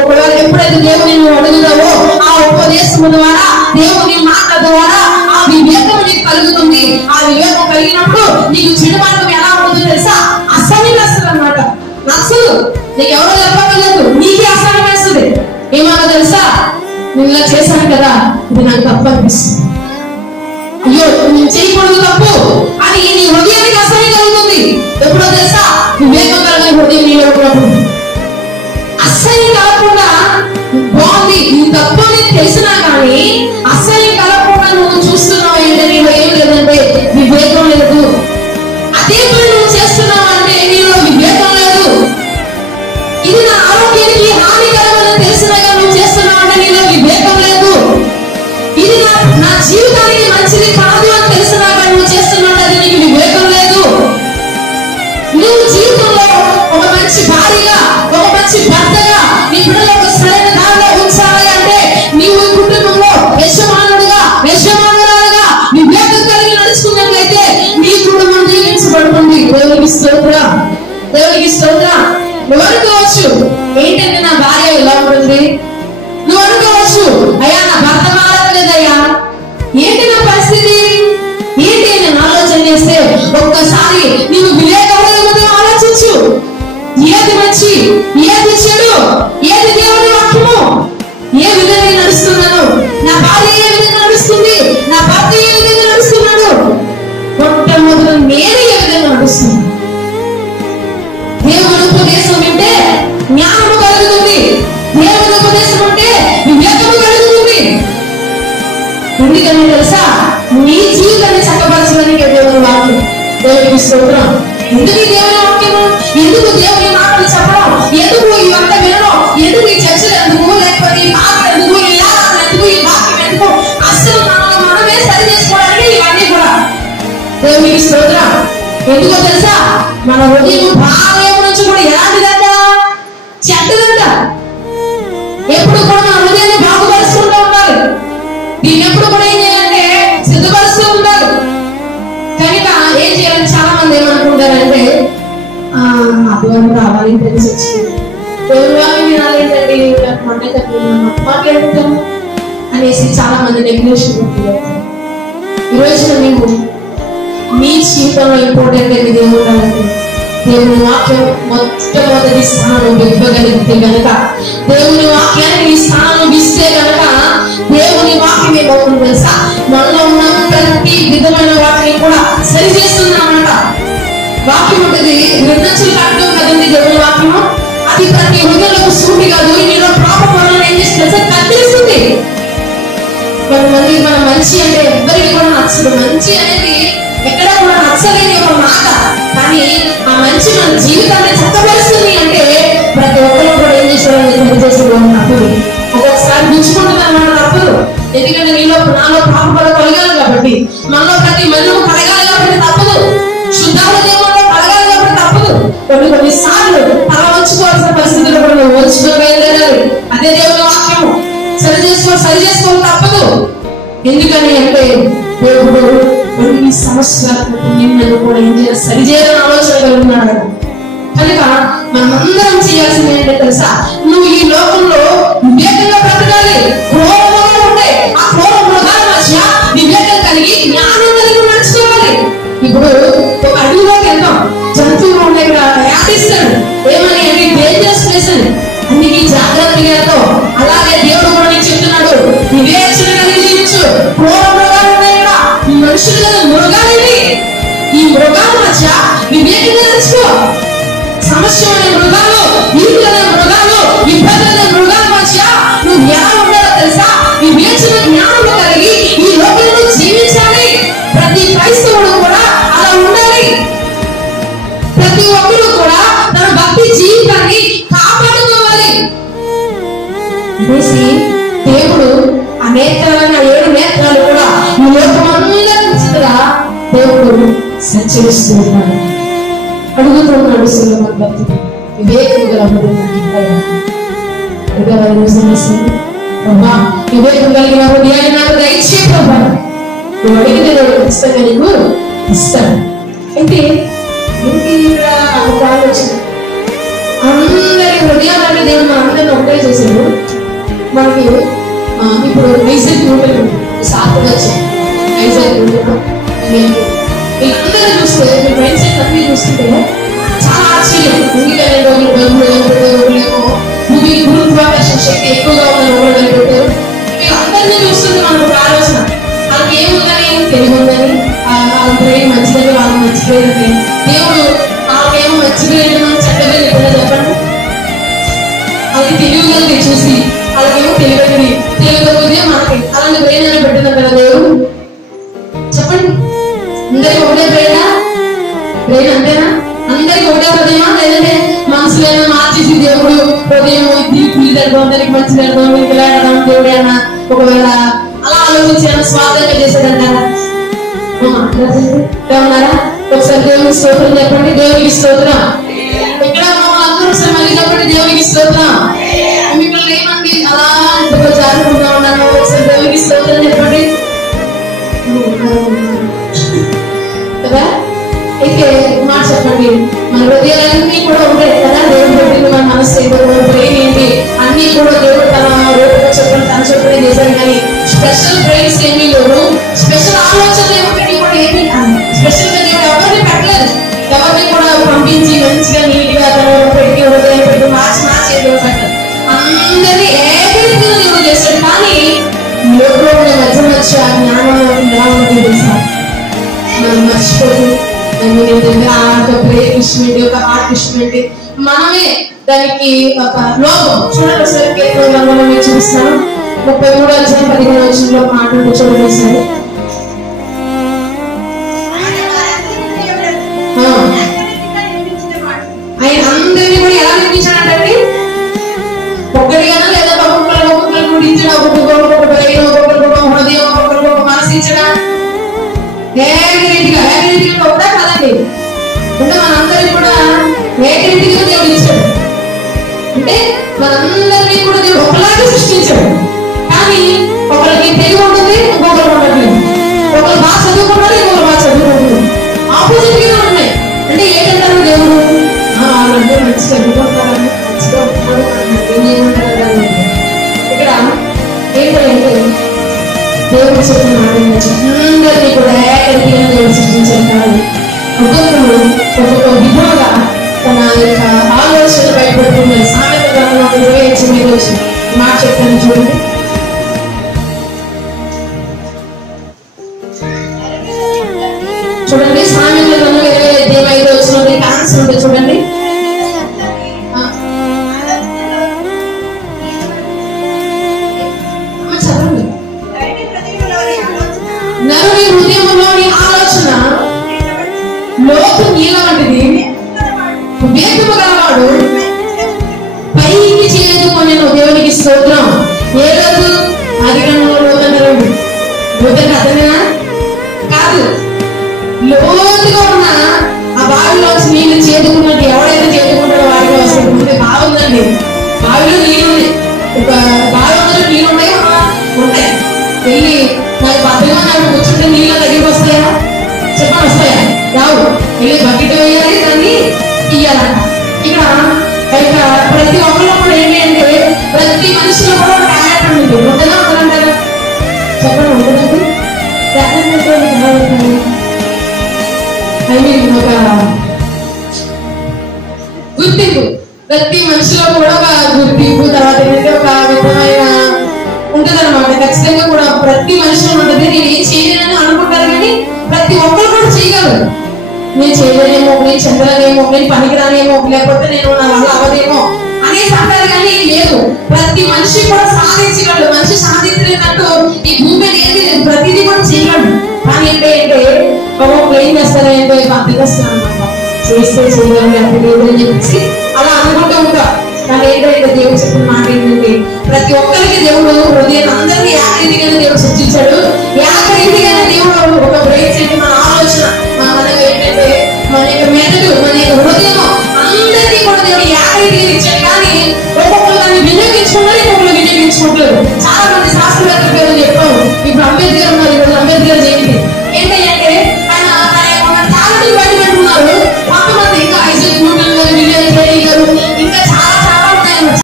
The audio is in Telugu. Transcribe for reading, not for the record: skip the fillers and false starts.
ఒకవేళ ఎప్పుడైతే దేవుని నువ్వు అడుగుతావో ఆ ఉపదేశము ద్వారా దేవుని మాటల ద్వారా ఆ వివేకం నీకు కలుగుతుంది. ఆ వివేకం కలిగినప్పుడు నీకు చెడు మార్గం ఎలా ఉంటుందో తెలుసా? అసహ్యం వేస్తుంది అన్నమాట. నచ్చదు, నీకు ఎవరో చెప్పలేదు, నీకే అసహ్యం వేస్తుంది. ఏమన్నా తెలుసా? నేను ఇలా చేశాను కదా, ఇది నాకు తప్పు అనిపిస్తుంది, అయ్యో నేను చేయకూడదు తప్పు అని నీ హృదయానికి అసహ్యం కలుగుతుంది. ఎప్పుడో తెలుసా? వివేకం కలిగిన హృదయం నీలో ఉన్నప్పుడు. అసహ్యం కలగకుండా బాగుంది, ఇది తప్పు అని తెలిసినా కానీ అసహ్యం కలగకుండా నువ్వు చూస్తున్నావు ఏంటంటే నీలో ఏం లేదంటే వివేకం లేదు. అదే పని నువ్వు చేస్తున్నావు అంటే నీలో వివేకం లేదు. ఇది నా ఆరోగ్యానికి హానికరమని తెలిసినా నువ్వు చేస్తున్నావు అంటే నీలో వివేకం లేదు. ఇది నా జీవితానికి మంచిది కాదు అని తెలిసినా కానీ నువ్వు చేస్తున్నావు అది నీకు వివేకం లేదు. నువ్వు జీవితంలో ఒక మంచి భార్యగా, ఒక మంచి భర్తగా నీ బిడ్డలకు సరైన దారిలో ఉంచాలి అంటే నీవు ఈ కుటుంబంలో యజమానురాలుగా వివేకం కలిగి నడుచుకున్నట్లయితే నీ కుటుంబం జీవించబడుతుంది. దేవునికి స్తోత్రం, దేవునికి స్తోత్రం. నువ్వు అనుకోవచ్చు ఏంటంటే నా భార్య ఇలా ఉంటుంది, నువ్వు అనుకోవచ్చు అయ్యా నా భర్త మారలేదయ్యా, ఏంటి నా పరిస్థితి ఏంటి నేను ఆలోచన చేస్తే ఒక్కసారి నీవు వివేకవంతుడిగా ఆలోచించు. ఏది మంచి, ఏది చెడు, ఏది దేవుని వాక్యము, ఏ విధంగా నడుస్తున్నాను, నా భార్య ఏ విధంగా నడుస్తుంది, నా భర్త ఏ విధంగా నడుస్తున్నాడు, మొట్టమొదటి నేను ఏ విధంగా నడుస్తున్నాను. దేవుని ఉపదేశం వింటే జ్ఞానము కలుగుతుంది, దేవుని ఉపదేశం అంటే వివేకము కలుగుతుంది. ఎందుకని తెలుసా? నీ జీవితాన్ని చక్కపరచడానికి దేవుని వాక్యం. దేవునికి స్తోత్రం. ఎందుకు దేవుని వాక్యము, ఎందుకు దేవుని మాటలు చెప్పడం, ఎందుకు ఇవంతా వినడం, ఎందుకు ఈ చర్చలు ఎందుకు, లేకపోతే ఈ పాటలు ఎందుకు, ఈ యాత్రలు ఎందుకు, ఈ వాక్యం ఎందుకు, అసలు మనమే సరి చేసుకోవడానికి ఇవన్నీ కూడా. దేవునికి స్తోత్రం. ఎందుకో తెలుసా? మన హృదయం భావం నుంచి కూడా ఎలాంటిదంట? చెడ్డదంట. ఎప్పుడు కూడా మన హృదయాన్ని బాగుపరుచుకుంటూ ఉండాలి. దీన్ని ఎప్పుడు కూడా ఏం చేయాలంటే సిద్ధపరుస్తూ ఉండాలి. కనుక ఏం చేయాలి? చాలా మంది ఏమనుకుంటారంటే అభివృద్ధి రావాలి, తెలిసి వచ్చింది, దేవుని వాక్యం వినాలి ఏంటండి, మాట్లాడుతాము అనేసి చాలా మంది నెగ్లెక్షన్ పెడతారు. ఈ రోజున నీవు నీ జీవితంలో ఇంపార్టెంట్ ఏది ఉండాలంటే దేవుని వాక్యం మొట్టమొదటి స్థానం ఇవ్వగలిగితే గనక, దేవుని వాక్యాన్ని నీ స్థానం ఇస్తే గనక దేవుని వాక్యం ఏమవుతుంది తెలుసా? మనలో ఉన్న ప్రతి విధమైన వాటిని కూడా సరి చేస్తుందన్నమాట. వాక్యం ఉంటుంది, నిర్ణయించులు కట్టడం కదండి దేవుని వాక్యము. అది ప్రతి హృదయంలో సూటి కాదు, నీలో పాపం వల్ల ఏం చేస్తుంది కత్తిస్తుంది. కొంతమంది మన మంచి అంటే ఎవ్వరికి కూడా నచ్చదు. మంచి అనేది ఎక్కడ కూడా నచ్చలేని ఒక మాట, కానీ ఆ మంచి మన జీవితాన్ని చక్కబరుస్తుంది అంటే ప్రతి ఒక్కరు కూడా ఏం చేసేవాళ్ళు తప్పులు ఒక్కొక్కసారి గుంచుకుంటున్నారన్నమాట తప్పులు. ఎందుకంటే నాలో పాపలు కలగాలి కాబట్టి, మనలో ప్రతి మెరుగు కలగాలి కాబట్టి తప్పదు, శుద్ధాల దేవుల్లో కలగాలి కాబట్టి తప్పదు. కొన్నిసార్లు తల వంచుకోవాల్సిన పరిస్థితులు కూడా నువ్వు వంచుకోగలిగాలి. అదే దేవుని వాక్యము. సరి చేసుకోవాలి తప్పదు. ఎందుకని అంటే దేవుడు కొన్ని సంవత్సరాల నిన్ను కూడా ఏం చేయాలి, సరిచేయాలని ఆలోచన కలుగుతున్నాడు. కనుక మనమందరం చేయాల్సింది ఏంటంటే తెలుసా? నువ్వు ఈ లోకంలో వివేకంగా బ్రతకాలి. క్రూరంగా ఉంటే ఆ క్రూర మృగాల మధ్య వివేకం కలిగి జ్ఞానం కలిగి నడుచుకోవాలి. ఇప్పుడు ఒక అడవిలోకి వెళ్తాం, జంతువులు ఉన్నాయి ఇక్కడ యాటిస్తాడు, ఏమని అంటే డేంజరస్ ప్లేస్ అని, అన్నికి జాగ్రత్తగా వెళ్తావు. అలాగే దేవుడు కూడా నీకు చెప్తున్నాడు, వివేచన కలిగి జీవించు. క్రూర మృగాలు ఉన్నాయి ఇక్కడ, ఈ మనుషులు కదా మృగాలని, ఈ మృగాల మధ్య వివేకంగా నడుచుకో. సమస్య అనే మృగాలు, ఈదులనే మృగాలు, ఇబ్బందులనే మృగాల మధ్య నువ్వు ఎలా ఉండాలో తెలుసా? వివేచన జ్ఞానం కలిగి ఈ లోకంలో జీవించాలి. ప్రతి క్రైస్తవుడు కూడా అలా ఉండాలి. ప్రతి ఒక్కరు కూడా తన భక్తి జీవితాన్ని కాపాడుకోవాలి అనేసి దేవుడు ఆ నేత్రాలైన 7 నేత్రాలు కూడా ఈ లోకమంతా దేవుడు సంచరిస్తూ ఉన్నాడు. అడుగుతున్నాడు సులభం భక్తి వివేకం గల వివేకం కలిగిన హృదయాన్ని నాకు దయచే ప్రభా, నువ్వు అడిగితే నేను ఖచ్చితంగా నీకు ఇస్తాను. అయితే ఒక ఆలోచన, అందరి హృదయాలని దేవుడు మన అందరినీ ఒకటే ఇప్పుడు ఐజాక్ న్యూటన్ శాస్త్రం వచ్చాయి. ఐజాక్ న్యూటన్ వీళ్ళందరూ చూస్తే మీ మైండ్ సెట్ అన్ని చూస్తుంటే చాలా ఆశ్చర్యం. ఎందుకంటే భూమి గురుత్వాకర్షణ శక్తి ఎక్కువగా ఉన్న రోడ్లు కనిపెట్టారు. వీళ్ళందరినీ చూస్తుంటే మనకు ఒక ఆలోచన, వాళ్ళకి ఏముందని తెలివి ఉందని, వాళ్ళ బ్రెయిన్ మంచిదని, వాళ్ళకి మంచి బ్రెయిన్ దేవుడు వాళ్ళకేమో మంచి బ్రెయిన్ చెడ్డ బ్రెయిన్ ఎప్పుడైనా చెప్పండి. వాళ్ళకి తెలివిగా చూసి వాళ్ళకేమో తెలియదు, తెలియకపోతే మనకి అలాంటి బ్రెయిన్ అని పెట్టింది కదా దేవుడు. చెప్పండి, అందరికి ఒకటే బ్రెయినా? బ్రెయిన్ అంతేనా? అందరికి ఒకటే హృదయమా? లేదంటే మనసులో ఏమైనా మార్చేసి దేవుడు హృదయం పులి తడదాం, దానికి మంచి తడదాం, ఇలా ఆడదాం దేవుడు ఏమన్నా ఒకవేళ అలా ఆలోచించి ఏమైనా స్వార్థంగా చేశాడంటారా? ఉన్నారా? ఒకసారి దేవునికి స్తోత్రం చెప్పండి. దేవునికి స్తోత్రం. ఇక్కడ అందరూ ఒకసారి మళ్ళీ చెప్పండి, దేవునికి స్తోత్రం. మిమ్మల్ని ఏమండి అలా జాగ్రత్తగా ఉన్నాను, ఒకసారి దేవునికి స్తోత్రం చెప్పండి కదా. అయితే మాట చెప్పండి, మన హృదయాలన్నీ కూడా ఉంటాయి కదా, దేవుడు పెట్టింది. మన మనసు ఏంటి, మన బ్రెయిన్ ఏంటి, అన్ని కూడా దేవుడు తన రూపంలో చెప్పండి, తన చెప్పండి చేశాడు. కానీ స్పెషల్ బ్రెయిన్స్ ఏమీ లేవు, స్పెషల్ ఆలోచనలు ఏమిటి కూడా ఏమీ స్పెషల్ గా దేవుడు ఎవరిని పెట్టలేదు. ఎవరిని కూడా పంపించి మంచిగా నీట్ గా తన పెట్టి హృదయం పెట్టి మార్చి దేవుడు పెట్టలేదు. అందరినీ ఏకరీతిగా దేవుడు చేశాడు. కానీ లోకంలో మధ్య మధ్య జ్ఞానం ఎలా ఉంటుంది తెలుసా? మనం మర్చిపోతూ ప్రేమిష్మెంట్ ఒక ఆర్టిస్ట్మెంట్ మనమే దానికి ఒక లోపం. చూడండి ఒకసారి మీకు చూపిస్తాను. 33:15 మాట్లాడుతూ చూడండి సార్. ఆయన అందరినీ కూడా ఎలా నిర్మించాడంటే ఒక్కడిగానా లేదా ఒక్కొక్కరు గుడించడం, ఒక్కొక్క బ్రెయిన్, ఒక్కొక్క హృదయం, ఒక్కొక్క మనసు ఇచ్చడా? ఏకరీతిగా ఉందా కదండి? అంటే మనందరికీ కూడా ఏకరీతిగా దేవుడు ఇచ్చాడు. అంటే మనందరినీ కూడా దేవుడు ఒకలాగే సృష్టించాడు. కానీ ఒకరికి తెలివి ఉంటుంది, ఇంకొకరు ఉండట్లేదు. ఒకరు బాగా చదువుకుంటారు, ఇంకొకరు బాగా చదువుకుంటారు. ఆపోజిట్ గా ఉన్నాయి. అంటే ఏంటంటారు దేవుడు? వాళ్ళంటే మంచి చదువుకుంటారని, మంచిగా ఉంటారు, ఏమంటారు ఇక్కడ ఏంటంటే దేవుడు చెప్పిన అందరినీ కూడా ఏకరీతిగా దేవుడు సృష్టించారు. కాదు ఒక్కొక్కరు ఒక్కొక్క విధంగా తన యొక్క ఆలోచన బయటపెడుతున్నారు. సామెత గ్రంథంలో 28 మాట చెప్తాను చూడండి. చూడండి సామెత గ్రంథంలో 25 ఆన్సర్ ఉంటుంది చూడండి. చదవండి. నరుని హృదయంలోని ఆలోచన లోతు నీళ్ళ వంటిది, వివేకము గలవాడు పైకి చేరుకొని దేవునికి స్తోత్రం. ఏ రోజు? ఆదికాండంలో లోతన్నాడు. లోతు అతనేనా? కాదు. లోతుగా ఉన్న ఆ బావిలోంచి నీళ్లు చేదుకున్నట్టు ఎవడైతే చేదుకుంటాడో వాడికి వస్తుంది. ముందే బావి ఉందండి, బావిలో నీళ్ళు ఉన్నాయి. ఒక బావి అందులో నీళ్ళు ఉన్నాయా? ఉంటాయి. వెళ్ళి నాకు బద్దగా నాకు కూర్చుంటే నీళ్ళ దగ్గరికి వస్తాయా? చెప్పండి, వస్తాయా? రావు. వెళ్ళి బకెట్ వేయాలి, దాన్ని తీయాలంట. ఇక్కడ ప్రతి ఒక్కరిలో కూడా ఏంటి అంటే ప్రతి మనిషిలో కూడా ఒక క్యారెక్టర్ ఉంది. ఉంటుందా ఉంటుందంటారా? చెప్పండి, ఉంటుందండి. ఒక గుర్తింపు ప్రతి మనిషిలో కూడా ఒక గుర్తింపు, తర్వాత ఏంటంటే ఒక విధమైన ఉంటది అనమాట. ఖచ్చితంగా కూడా ప్రతి మనిషిలో ఉంటుంది. నేను ఏం చేయలేనని అనుకుంటారు, కానీ ప్రతి ఒక్కరు కూడా చేయగలరు. నేను చేయలేనేమో, నేను చెందలేనేమో, నేను పనికిరానేమో, లేకపోతే నేను నా వల్ల అవ్వదేమో అనేసి అంటారు. కానీ లేదు, ప్రతి మనిషి కూడా సాధించగలడు. మనిషి సాధించినట్టు ఈ భూమి ఏది లేదు, ప్రతిదీ కూడా చేయగలడు. కానీ ఏంటంటే ఒక్కొక్కరు ఏం చేస్తారంటే బద్దకొస్తారు అనమాట. చేస్తే చేయాలి అంటే లేదు అని చెప్పేసి అలా అనుకుంటూ ఉంటారు. కానీ ఏంటంటే దేవుడు చెప్పిన మాట ఏంటంటే ప్రతి ఒక్కరికి దేవుడు హృదయాన్ని అందరినీ ఏకరీతిగానే దేవుడు సృష్టించాడు. ఏకరీతిగానే దేవుడు ఒక బ్రెయిన్ సెట్ మన